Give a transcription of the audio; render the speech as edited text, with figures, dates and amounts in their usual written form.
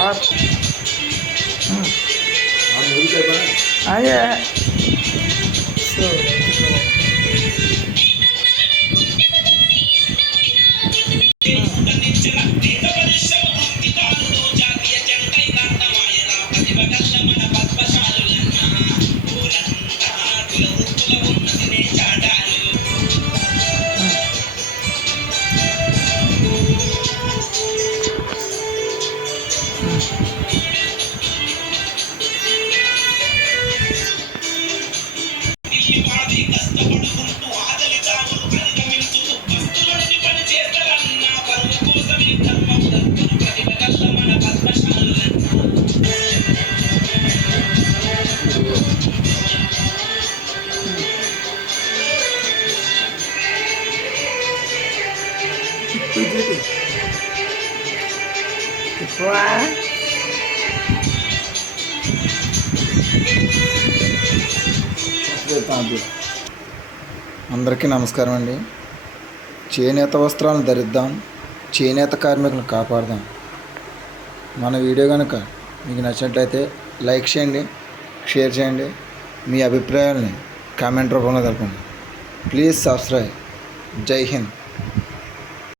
आप आइए అందరికీ నమస్కారం అండి. చేనేత వస్త్రాలను ధరిద్దాం, చేనేత కార్మికులను కాపాడదాం. మన వీడియో కనుక మీకు నచ్చినట్లయితే లైక్ చేయండి, షేర్ చేయండి, మీ అభిప్రాయాలని కామెంట్ రూపంలో తెలపండి. Please subscribe. జై హింద్.